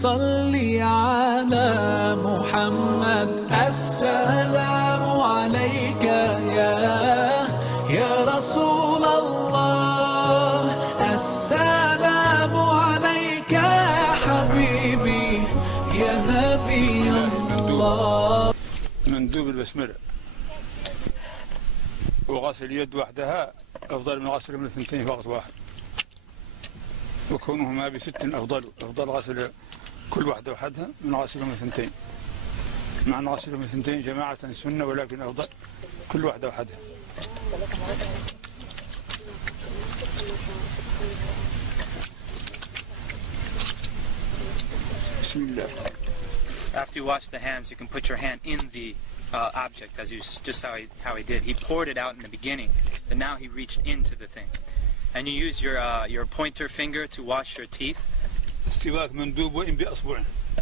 صلي على محمد السلام عليك يا رسول الله السلام عليك يا حبيبي يا نبي الله. مندوب البسملة وغسل اليد وحدها أفضل من غسل من الثنتين فقط واحد، وكونهما بست أفضل غسل كل واحدة وحدها من غسل من الثنتين، مع أن غسل من الثنتين جماعة سنة، ولكن أفضل كل واحدة وحدها. بسم الله. After you wash the hands, you can put your hand in the object, as you just how he did. He poured it out in the beginning, and now he reached into the thing. And you use your pointer finger to wash your teeth.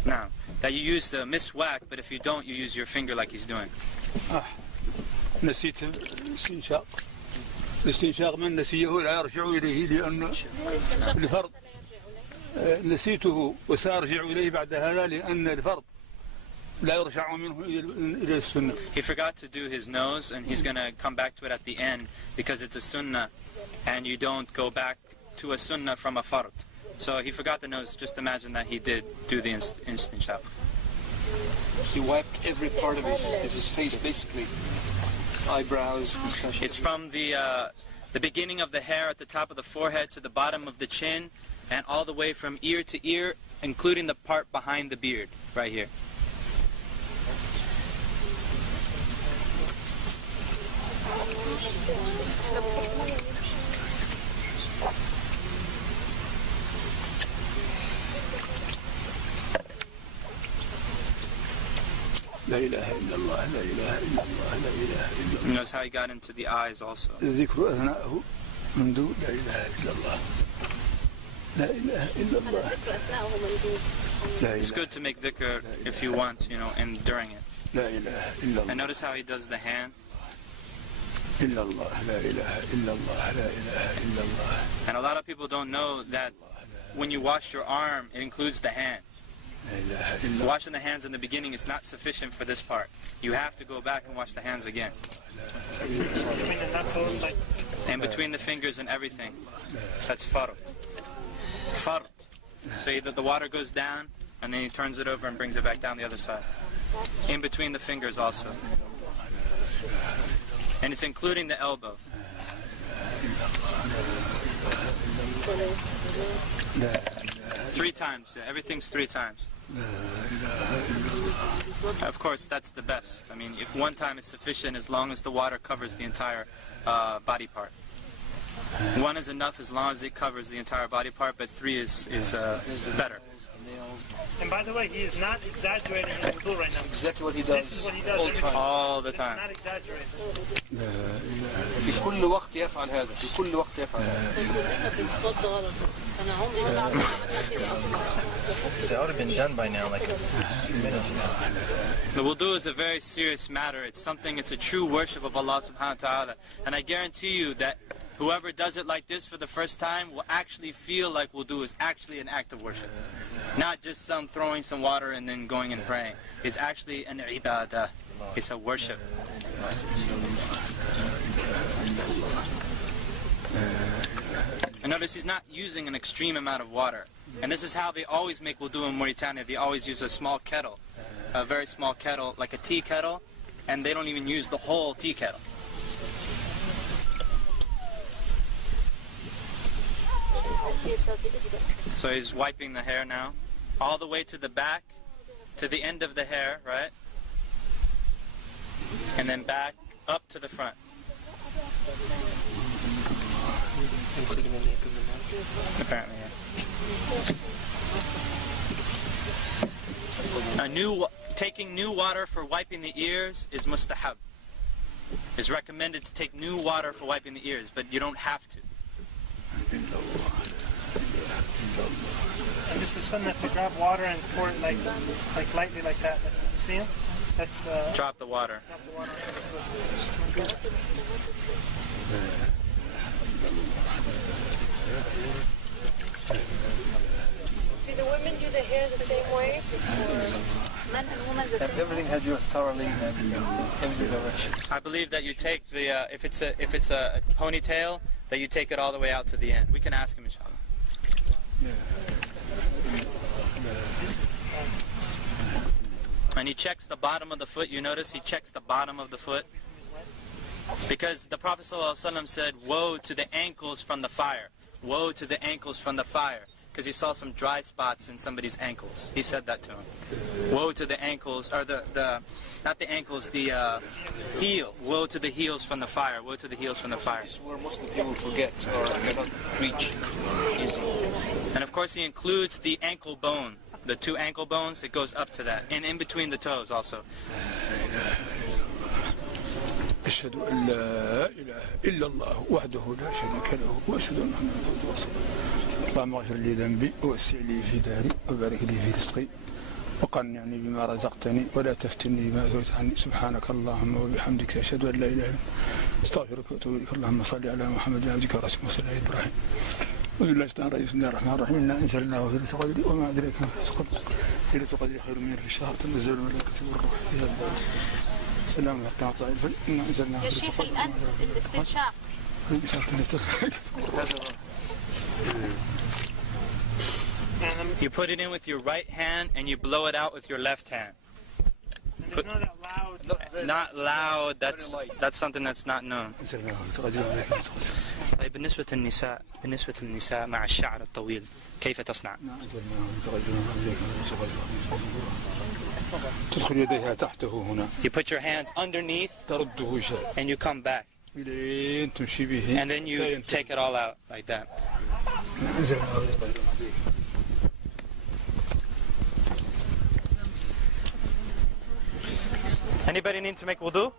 Now, that you use the miswak, but if you don't, you use your finger like he's doing. نسيت الاستنشاق. الاستنشاق من نسيه لا يرجع إليه لأن الفرض نسيته وسأرجع إليه بعد هذا لأن الفرض لا يرجع منه إلى السنة. He forgot to do his nose, and he's going to come back to it at the end because it's a sunnah, and you don't go back to a sunnah from a fard. So he forgot the nose. Just imagine that he did do the istinshaq. He wiped every part of his face, basically. Eyebrows, mustache. It's from the beginning of the hair at the top of the forehead to the bottom of the chin, and all the way from ear to ear, including the part behind the beard, right here. لا إله إلا الله لا إله إلا الله لا إله إلا الله. Notice how he got into the eyes also. الذكر أثناءه منذ لا إله إلا الله لا إله إلا الله. It's good to make dhikr if you want, and during it. لا إله إلا الله. And notice how he does the hand. إلا الله لا إله إلا الله لا إله إلا الله. And a lot of people don't know that when you wash your arm, it includes the hand. Washing the hands in the beginning is not sufficient for this part. You have to go back and wash the hands again. And between the fingers and everything. That's fard. Fard. So either the water goes down, and then he turns it over and brings it back down the other side. In between the fingers also. And it's including the elbow. Three times, yeah, everything's 3 times. Of course, that's the best. I mean, if 1 time is sufficient, as long as the water covers the entire body part. 1 is enough as long as it covers the entire body part, but 3 is better. And by the way, he is not exaggerating his wudu right now. Exactly what he does. This is what he does all the time. Not exaggerating. في كل وقت يفعل هذا. في كل وقت يفعل هذا. It would have been done by now, like a few minutes ago. The wudu is a very serious matter. It's a true worship of Allah subhanahu wa ta'ala. And I guarantee you that whoever does it like this for the first time will actually feel like wudu is actually an act of worship. Not just throwing some water and then going and praying. It's actually an ibadah. It's a worship. And notice he's not using an extreme amount of water. And this is how they always make wudu in Mauritania. They always use a small kettle, a very small kettle, like a tea kettle, and they don't even use the whole tea kettle. So he's wiping the hair now, all the way to the back, to the end of the hair, right? And then back up to the front. Apparently, yeah. Taking new water for wiping the ears is mustahab. It's recommended to take new water for wiping the ears, but you don't have to. And this is sunnah to grab water and pour it like lightly like that. See him? That's drop the water. Drop the water. the women do the hair the same way? Men and women the same way? Everything had you thoroughly in every direction. I believe that you take the if it's a ponytail, that you take it all the way out to the end. We can ask him, inshallah. And he checks the bottom of the foot. You notice he checks the bottom of the foot, because the Prophet ﷺ said, "Woe to the ankles from the fire! Woe to the ankles from the fire!" Because he saw some dry spots in somebody's ankles. He said that to him. Woe to the ankles, or not the ankles, the heel. Woe to the heels from the fire. Woe to the heels from the fire. This is where Muslim people forget or cannot reach easily. And of course he includes the ankle bone. The two ankle bones, it goes up to that. And in between the toes also. أشهد أن لا إله إلا الله وحده لا شريك له وأشهد أن محمدا عبده ورسوله. اللهم اغفر لي ذنبي ووسع لي في داري وبارك لي في رزقي وقنعني بما رزقتني ولا تفتني بما أثرت عني. سبحانك اللهم وبحمدك أشهد أن لا إله إلا أنت أستغفرك وأتوب إليك. اللهم صل على محمد عبدك ورسولك وصل على إبراهيم. وبالله تعالى بسم الله الرحمن الرحيم. إنا أنزلناه في ليلة القدر وما أدريك ما ليلة القدر خير من ألف شهر تنزل الملائكة والروح فيها. السلام عليكم. إنا أنزلناه يا شيخ الآن الاستنشاق. You put it in with your right hand and you blow it out with your left hand. And it's not that loud. Not loud. That's something that's not known. طيب بالنسبة للنساء مع الشعر الطويل كيف تصنع؟ تدخل يديها تحته هنا. You put your hands underneath ترده شيء. and you come back. إلين تمشي به. And then you take it all out like that. Anybody need to make wudu?